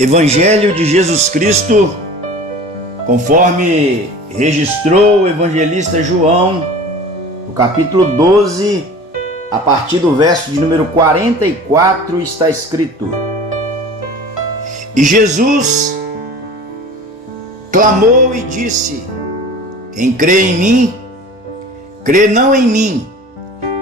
Evangelho de Jesus Cristo, conforme registrou o evangelista João, no capítulo 12, a partir do verso de número 44, está escrito: E Jesus clamou e disse: Quem crê em mim, crê não em mim,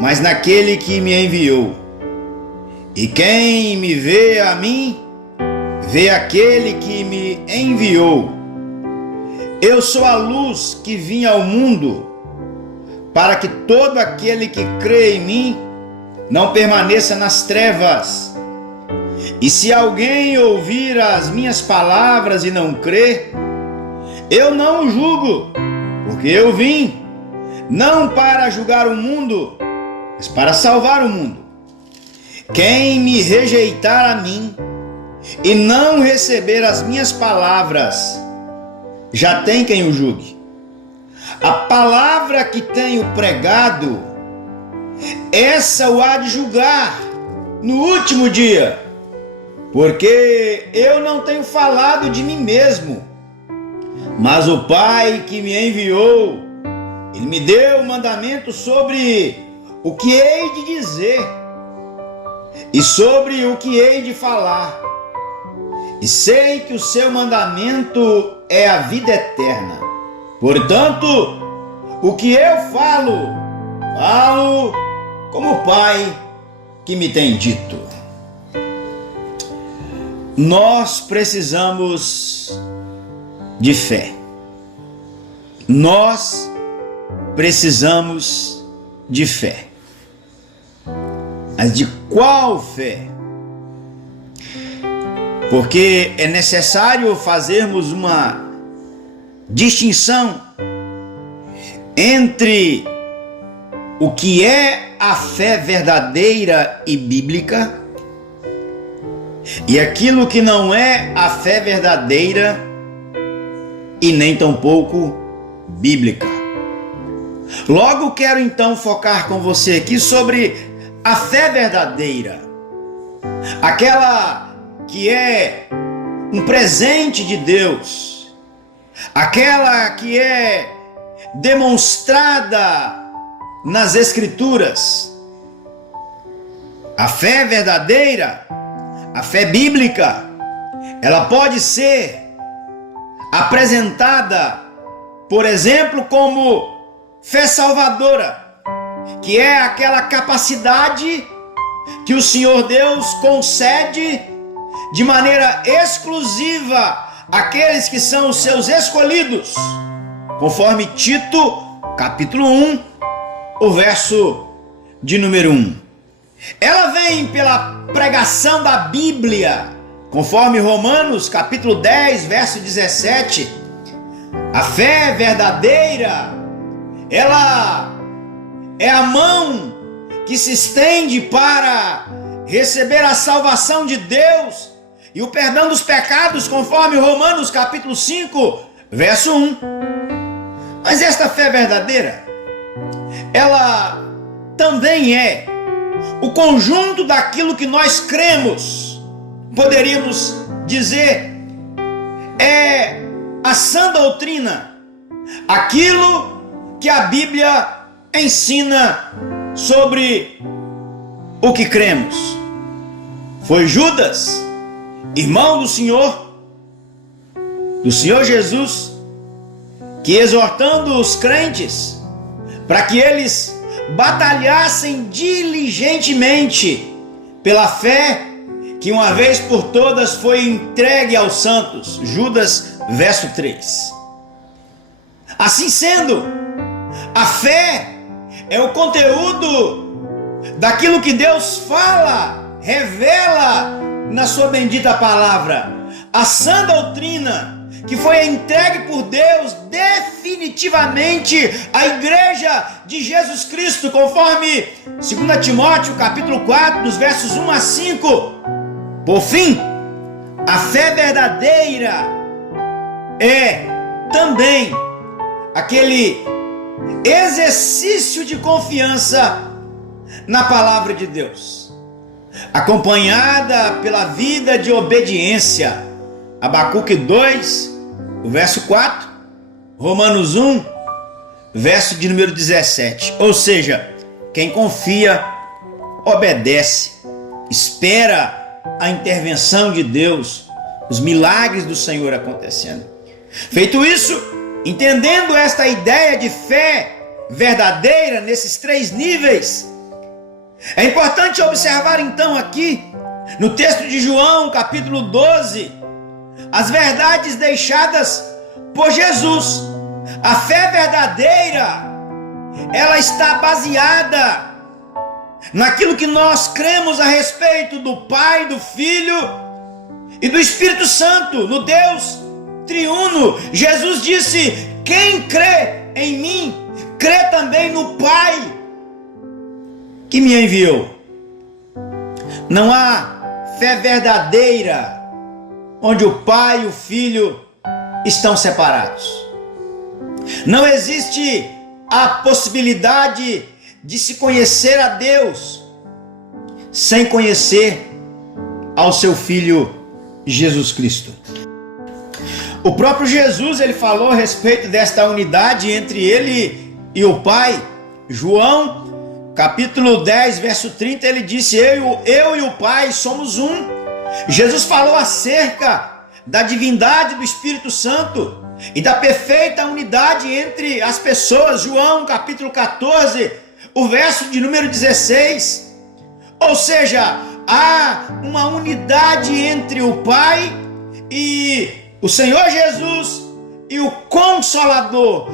mas naquele que me enviou. E quem me vê a mim, vê aquele que me enviou. Eu sou a luz que vim ao mundo, para que todo aquele que crê em mim não permaneça nas trevas. E se alguém ouvir as minhas palavras e não crer, eu não o julgo, porque eu vim não para julgar o mundo, mas para salvar o mundo. Quem me rejeitar a mim e não receber as minhas palavras, já tem quem o julgue. A palavra que tenho pregado, essa o há de julgar no último dia, porque eu não tenho falado de mim mesmo, mas o Pai que me enviou, Ele me deu o mandamento sobre o que hei de dizer e sobre o que hei de falar. E sei que o seu mandamento é a vida eterna. Portanto, o que eu falo como o Pai que me tem dito. Nós precisamos de fé. Nós precisamos de fé. Mas de qual fé? Porque é necessário fazermos uma distinção entre o que é a fé verdadeira e bíblica e aquilo que não é a fé verdadeira e nem tampouco bíblica. Logo quero então focar com você aqui sobre a fé verdadeira, aquela que é um presente de Deus, aquela que é demonstrada nas Escrituras. A fé verdadeira, a fé bíblica, ela pode ser apresentada, por exemplo, como fé salvadora, que é aquela capacidade que o Senhor Deus concede de maneira exclusiva àqueles que são os seus escolhidos, conforme Tito, capítulo 1, o verso de número 1. Ela vem pela pregação da Bíblia, conforme Romanos, capítulo 10, verso 17. A fé verdadeira, ela é a mão que se estende para receber a salvação de Deus e o perdão dos pecados, conforme Romanos capítulo 5, verso 1. Mas esta fé verdadeira, ela também é o conjunto daquilo que nós cremos. Poderíamos dizer, é a sã doutrina, aquilo que a Bíblia ensina sobre o que cremos. Foi Judas, irmão do Senhor Jesus, que exortando os crentes para que eles batalhassem diligentemente pela fé que uma vez por todas foi entregue aos santos. Judas, verso 3. Assim sendo, a fé é o conteúdo daquilo que Deus fala, revela na sua bendita palavra. A sã doutrina que foi entregue por Deus definitivamente à igreja de Jesus Cristo, conforme 2 Timóteo capítulo 4, dos versos 1 a 5. Por fim, a fé verdadeira é também aquele exercício de confiança na palavra de Deus, acompanhada pela vida de obediência, Abacuque 2, o verso 4, Romanos 1, verso de número 17. Ou seja, quem confia, obedece, espera a intervenção de Deus, os milagres do Senhor acontecendo. Feito isso, entendendo esta ideia de fé verdadeira nesses 3 níveis, é importante observar então aqui, no texto de João, capítulo 12, as verdades deixadas por Jesus. A fé verdadeira, ela está baseada naquilo que nós cremos a respeito do Pai, do Filho e do Espírito Santo, no Deus triuno. Jesus disse: quem crê em mim, crê também no Pai que me enviou. Não há fé verdadeira onde o Pai e o Filho estão separados. Não existe a possibilidade de se conhecer a Deus sem conhecer ao seu Filho Jesus Cristo. O próprio Jesus, ele falou a respeito desta unidade entre ele e o Pai. João, capítulo 10, verso 30, ele disse: eu e o Pai somos um. Jesus falou acerca da divindade do Espírito Santo e da perfeita unidade entre as pessoas. João, capítulo 14, o verso de número 16. Ou seja, há uma unidade entre o Pai e o Senhor Jesus e o Consolador.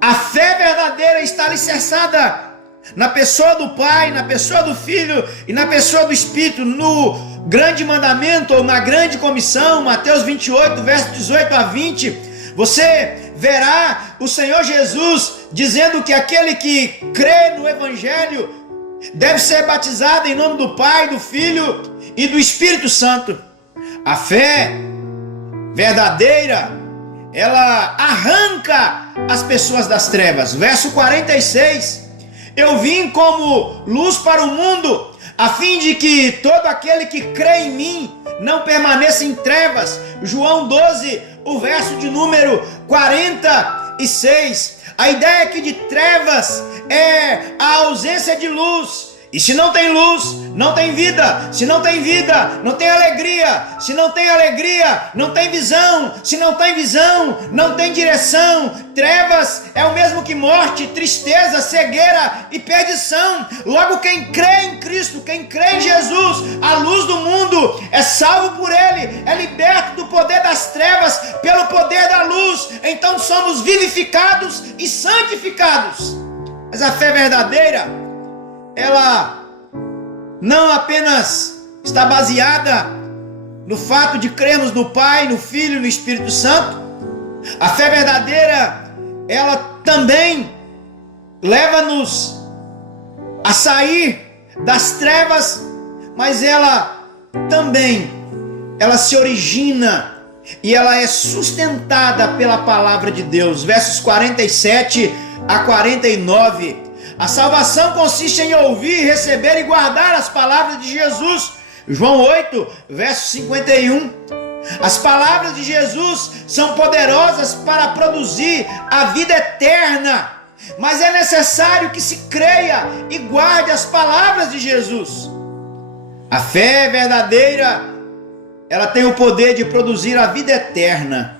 A fé verdadeira está alicerçada na pessoa do Pai, na pessoa do Filho e na pessoa do Espírito. No grande mandamento ou na grande comissão, Mateus 28, verso 18 a 20, você verá o Senhor Jesus dizendo que aquele que crê no Evangelho deve ser batizado em nome do Pai, do Filho e do Espírito Santo. A fé verdadeira, ela arranca as pessoas das trevas. Verso 46: eu vim como luz para o mundo, a fim de que todo aquele que crê em mim não permaneça em trevas. João 12, o verso de número 46. A ideia aqui de trevas é a ausência de luz. E se não tem luz, não tem vida. Se não tem vida, não tem alegria. Se não tem alegria, não tem visão. Se não tem visão, não tem direção. Trevas é o mesmo que morte, tristeza, cegueira e perdição. Logo, quem crê em Cristo, quem crê em Jesus, a luz do mundo, é salvo por Ele, é liberto do poder das trevas pelo poder da luz. Então somos vivificados e santificados. Mas a fé verdadeira, ela não apenas está baseada no fato de crermos no Pai, no Filho e no Espírito Santo. A fé verdadeira, ela também leva-nos a sair das trevas, mas ela se origina e ela é sustentada pela palavra de Deus. Versos 47 a 49. A salvação consiste em ouvir, receber e guardar as palavras de Jesus. João 8, verso 51. As palavras de Jesus são poderosas para produzir a vida eterna, mas é necessário que se creia e guarde as palavras de Jesus. A fé verdadeira, ela tem o poder de produzir a vida eterna.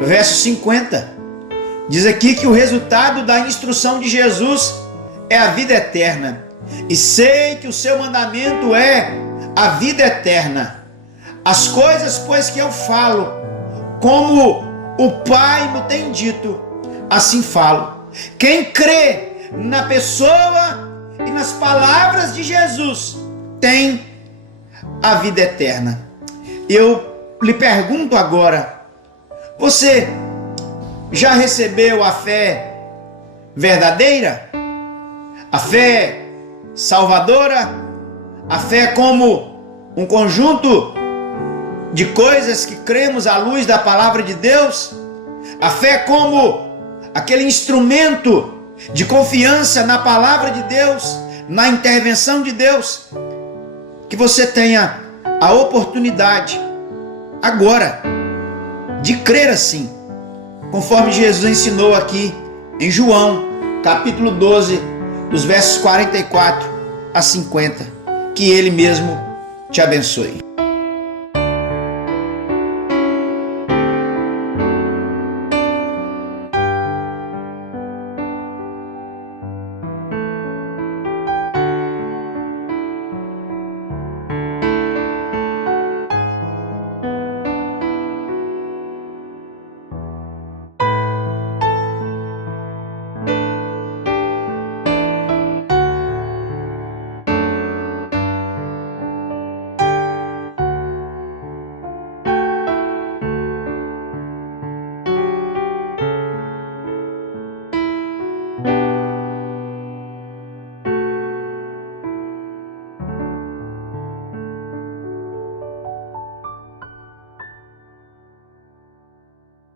Verso 50. Diz aqui que o resultado da instrução de Jesus é a vida eterna, e sei que o seu mandamento é a vida eterna. As coisas, pois, que eu falo, como o Pai me tem dito, assim falo. Quem crê na pessoa e nas palavras de Jesus tem a vida eterna. Eu lhe pergunto agora: você já recebeu a fé verdadeira? A fé salvadora, a fé como um conjunto de coisas que cremos à luz da palavra de Deus, a fé como aquele instrumento de confiança na palavra de Deus, na intervenção de Deus. Que você tenha a oportunidade agora de crer assim, conforme Jesus ensinou aqui em João, capítulo 12, dos versos 44 a 50. Que Ele mesmo te abençoe.